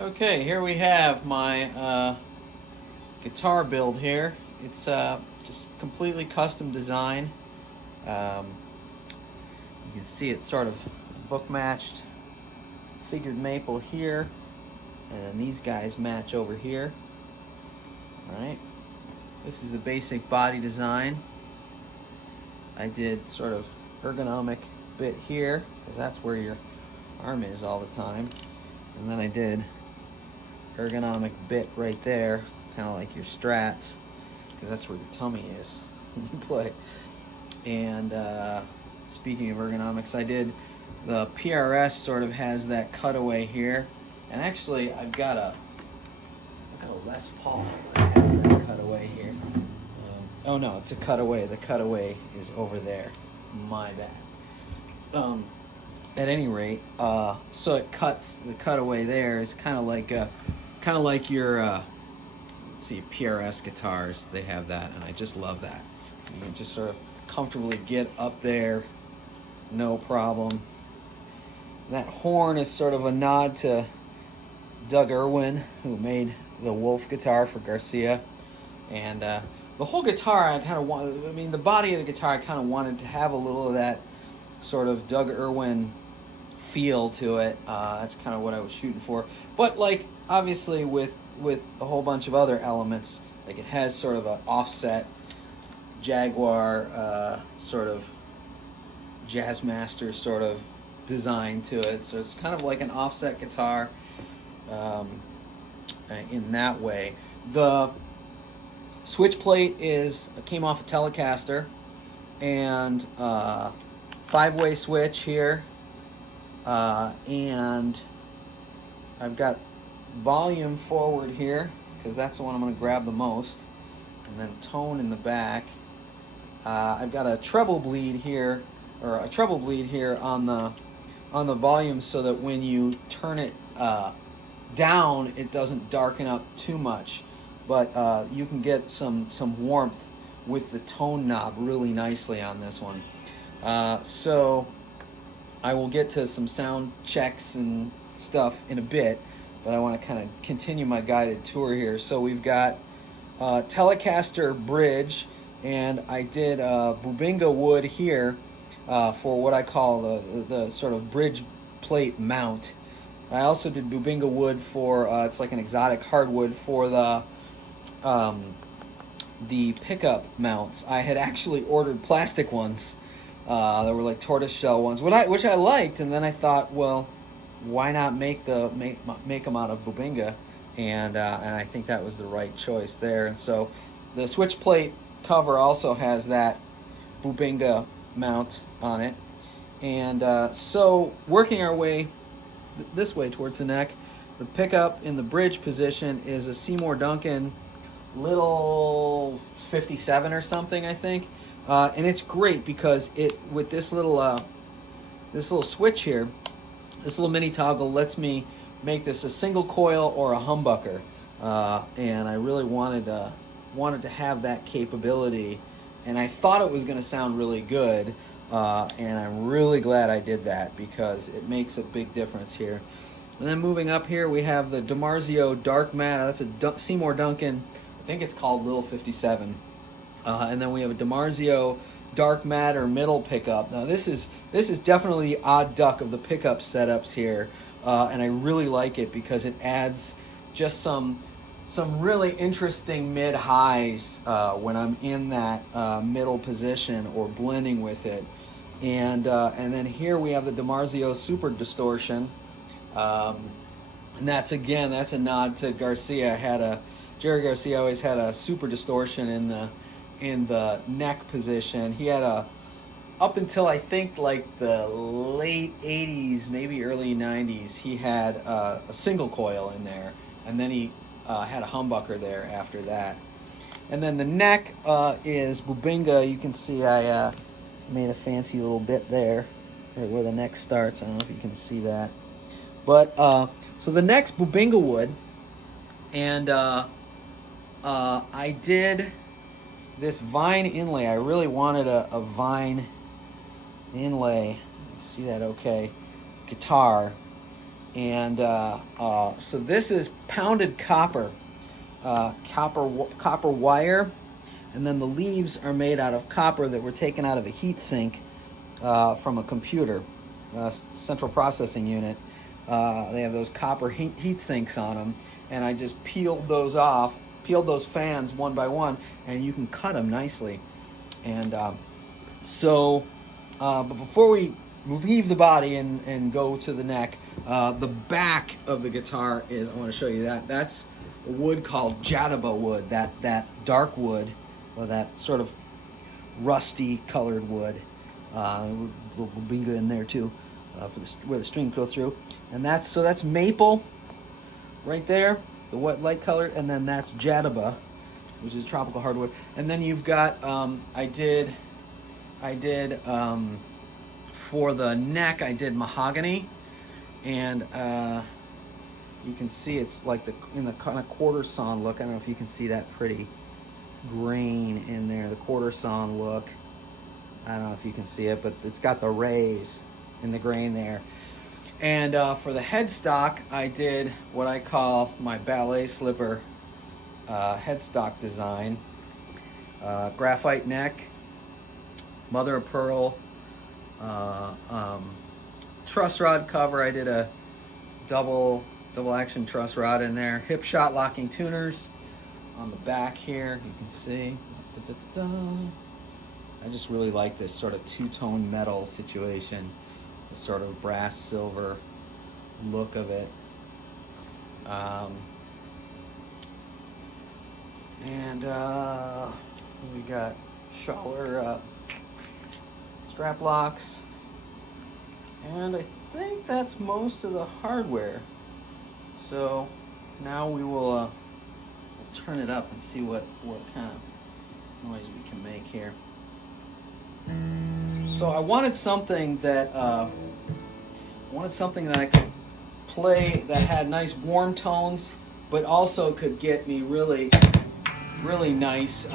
Okay, here we have my guitar build here. It's just completely custom design. You can see it's sort of book matched, figured maple here, and then these guys match over here. Alright, this is the basic body design. I did sort of ergonomic bit here, because that's where your arm is all the time. And then I did ergonomic bit right there, kind of like your strats, because that's where your tummy is when you play. And speaking of ergonomics, I did the PRS sort of has that cutaway here, and actually I've got a Les Paul that has that cutaway here. Oh no, it's a cutaway. The cutaway is over there. My bad. At any rate, so it cuts. The cutaway there is kind of like your let's see, PRS guitars. They have that, and I just love that. You can just sort of comfortably get up there, no problem. And that horn is sort of a nod to Doug Irwin, who made the Wolf guitar for Garcia, and the whole guitar I kind of want. I mean, the body of the guitar I kind of wanted to have a little of that sort of Doug Irwin feel to it. That's kind of what I was shooting for. But like obviously with a whole bunch of other elements, like it has sort of an offset Jaguar sort of Jazzmaster sort of design to it. So it's kind of like an offset guitar in that way. The switch plate came off a Telecaster, and 5-way switch here, and I've got volume forward here because that's the one I'm going to grab the most, and then tone in the back. I've got a treble bleed here, or a treble bleed here on the volume, so that when you turn it down, it doesn't darken up too much, but you can get some warmth with the tone knob really nicely on this one. So I will get to some sound checks and stuff in a bit, but I want to kind of continue my guided tour here. So we've got Telecaster bridge, and I did bubinga wood here for what I call the sort of bridge plate mount. I also did bubinga wood for it's like an exotic hardwood for the pickup mounts. I had actually ordered plastic ones. There were like tortoiseshell ones, which I liked, and then I thought, well, why not make them out of bubinga? And I think that was the right choice there. And so the switch plate cover also has that bubinga mount on it. And so working our way this way towards the neck, the pickup in the bridge position is a Seymour Duncan Little 57 or something, I think. And it's great because it with this little switch here, this little mini toggle lets me make this a single coil or a humbucker, and I really wanted to have that capability, and I thought it was going to sound really good, and I'm really glad I did that because it makes a big difference here. And then moving up here, we have the Dimarzio Dark Matter. That's a Seymour Duncan. I think it's called Little 57. And then we have a Dimarzio Dark Matter middle pickup. Now this is definitely the odd duck of the pickup setups here, and I really like it because it adds just some really interesting mid highs when I'm in that middle position or blending with it. And then here we have the Dimarzio Super Distortion, and that's a nod to Garcia. Jerry Garcia always had a super distortion in the neck position. He had up until I think like the late 80s, maybe early 90s, he had a single coil in there, and then he had a humbucker there after that. And then the neck is bubinga. You can see I made a fancy little bit there, right where the neck starts. I don't know if you can see that. But so the neck's bubinga wood, and I did this vine inlay. I really wanted a vine inlay. You see that okay? Guitar. And so this is pounded copper, copper wire, and then the leaves are made out of copper that were taken out of a heat sink from a computer, central processing unit. They have those copper heat sinks on them, and I just peeled those off, peeled those fans one by one, and you can cut them nicely. And but before we leave the body and go to the neck, the back of the guitar is, I want to show you that. That's a wood called jadoba wood, that dark wood, or that sort of rusty colored wood. A little bubinga in there too, for where the strings go through. And that's maple right there, the wet light colored, and then that's jadoba, which is tropical hardwood. And then you've got I did for the neck, I did mahogany, and you can see it's like in the kind of quarter sawn look. I don't know if you can see that pretty grain in there, the quarter sawn look. I don't know if you can see it, but it's got the rays in the grain there. And for the headstock, I did what I call my ballet slipper headstock design. Graphite neck, mother of pearl, truss rod cover. I did a double action truss rod in there. Hipshot locking tuners on the back here. You can see. I just really like this sort of two-tone metal situation, the sort of brass silver look of it. And we got Schaller strap locks, and I think that's most of the hardware. So now we will we'll turn it up and see what kind of noise we can make here. So I wanted something that I could play that had nice warm tones, but also could get me really nice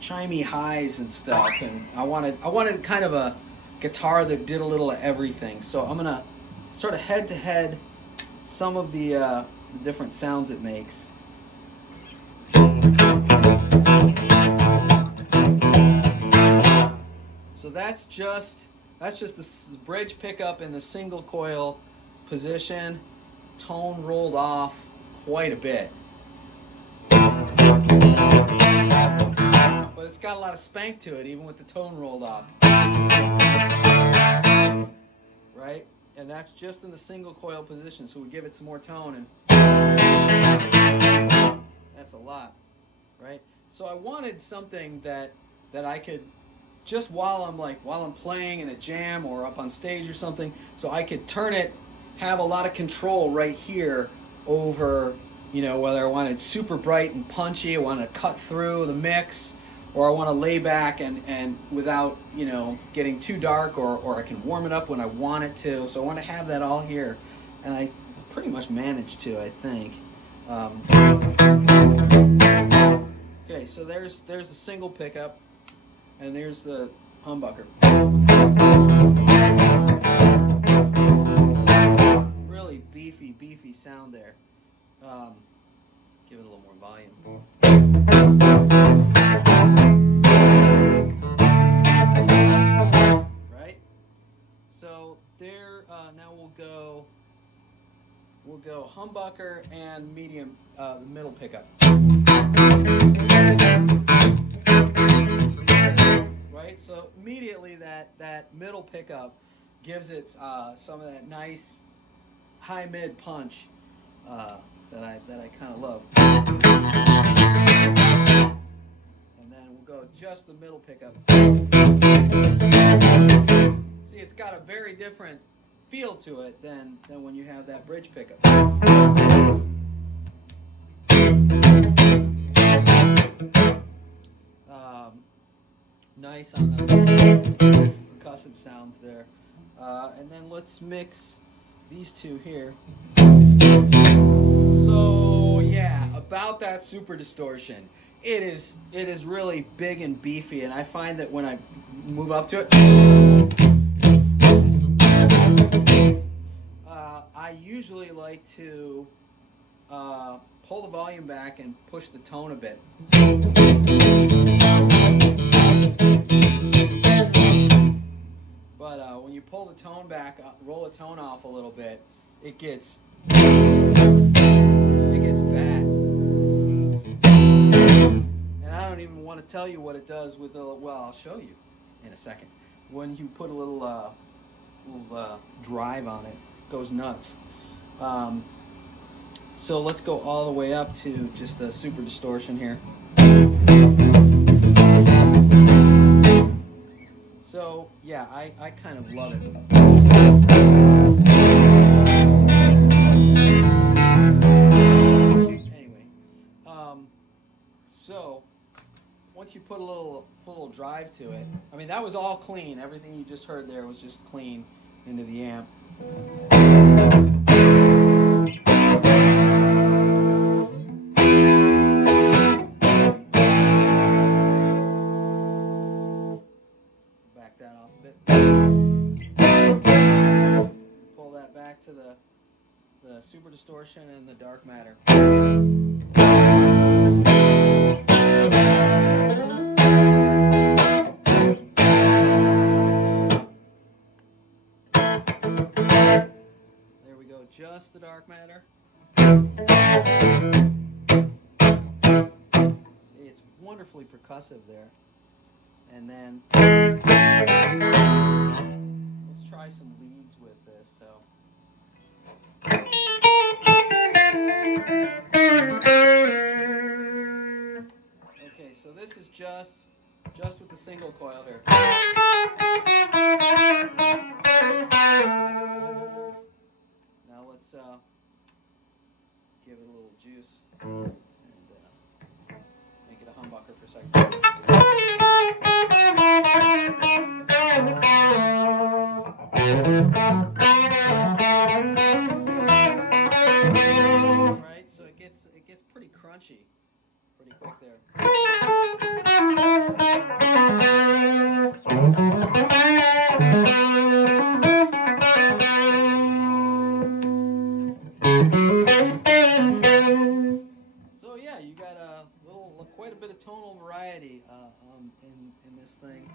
chimey highs and stuff. And I wanted kind of a guitar that did a little of everything. So I'm gonna sort of head to head some of the different sounds it makes. So that's just the bridge pickup in the single coil position, tone rolled off quite a bit. But it's got a lot of spank to it, even with the tone rolled off. Right? And that's just in the single coil position, so we give it some more tone, and that's a lot, right? So I wanted something that I could, just while I'm playing in a jam or up on stage or something, so I could turn it, have a lot of control right here over, whether I wanted super bright and punchy, I want to cut through the mix, or I want to lay back and without, getting too dark, or I can warm it up when I want it to. So I want to have that all here, and I pretty much managed to, I think. Okay, so there's a single pickup, and there's the humbucker. Really beefy sound there. Give it a little more volume. Right? So there, now we'll go humbucker and medium, the middle pickup. Right? So immediately that middle pickup gives it some of that nice high mid punch that I kind of love. And then we'll go just the middle pickup. See, it's got a very different feel to it than when you have that bridge pickup. Nice on the percussive sounds there. And then let's mix these two here. So yeah, about that Super Distortion. It is really big and beefy, and I find that when I move up to it, I usually like to pull the volume back and push the tone a bit. But when you pull the tone back, roll the tone off a little bit, it gets fat. And I don't even want to tell you what it does with a, well, I'll show you in a second. When you put a little drive on it, it goes nuts. So let's go all the way up to just the Super Distortion here. So yeah, I kind of love it. Anyway, so once you put a little drive to it, I mean that was all clean. Everything you just heard there was just clean into the amp. Back that off a bit. Pull that back to the Super Distortion and the Dark Matter. There we go, just the Dark Matter. It's wonderfully percussive there. And then let's try some leads with this. So okay, so this is just with the single coil here. Now let's give it a little juice and make it a humbucker for a second. Right, so it gets pretty crunchy pretty quick there. So yeah, you got quite a bit of tonal variety in this thing.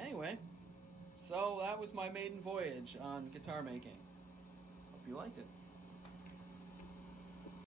Anyway, so that was my maiden voyage on guitar making. Hope you liked it.